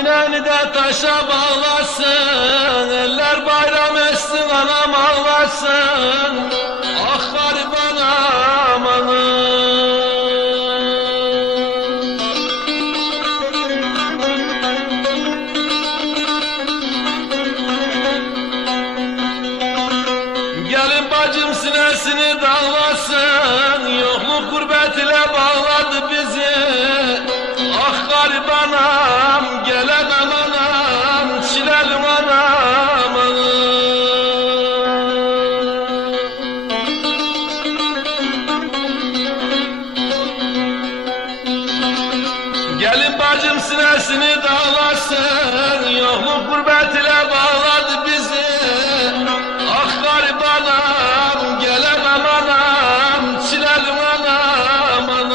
Hamineni de taşa bağlasın, eller bayram etsin, anam ağlasın. Ah gariban amanım. Gelin bacım sinesini dağlasın, yokluk gurbet ile bağladı bizi. Ah gariban anam, gelemem anam, çilelim anam anam. Gelin bacım sinesini dağlasın, yokluk gurbet ile bağladı bizi. Ah gariban anam, gelemem anam, çilelim anam anam.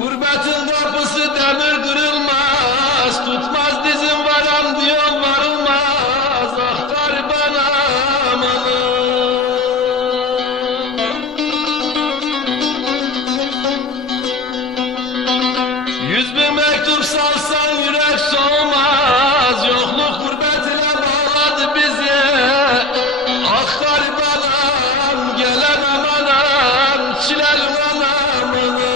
Gurbetin kapısı demir kırılmaz, tutmaz dizim varam diyor varılmaz. Ah gariban amanım. 100.000 mektup salsan yürek soğumaz, yokluk gurbet ile bağladı bizi. Ah gariban anam, gelemem anam, çilelim anam anam.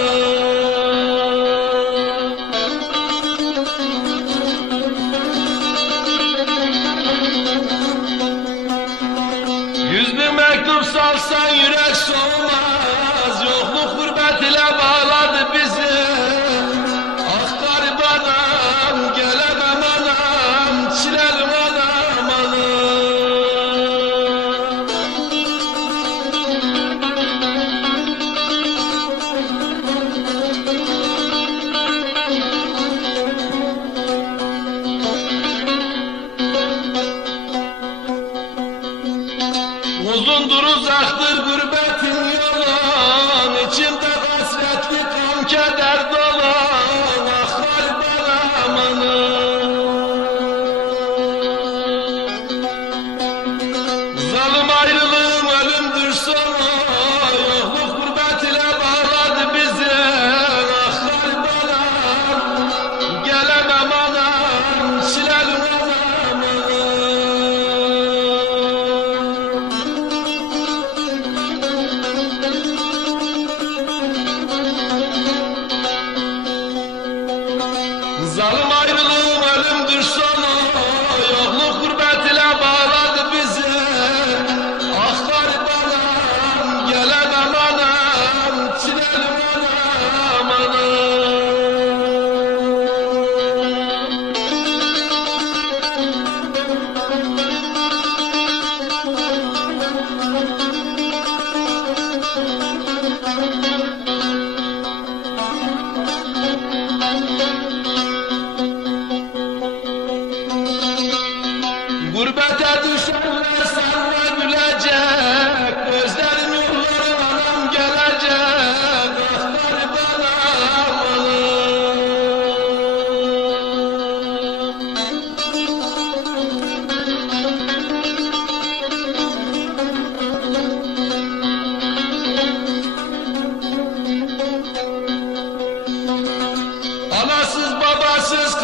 100.000 mektup salsan yürek soğumaz, yokluk gurbet ile bağladı bizi. Ah gariban anam, gelemem anam, çilelim anam anam. Uzundur uzaktır gurbetin yolun, içimde hasretli kan keder dolu. Ah gariban amanım. Zalim ayrılığın ölümdür sonu, yokluk gurbet ile bağladı bizi. Ah gariban anam, gelemem anam, çilelim anam anam. Zalim ayrılığın ölümdür sonu, yokluk gurbet ile bağladı bizi. Ah gariban anam, gelemem anam, çilelim anam anam. Gurbete düşenler sana gülecek, gözlerim yollarım anam gelecek. Ah gariban amanım. Anasız babasız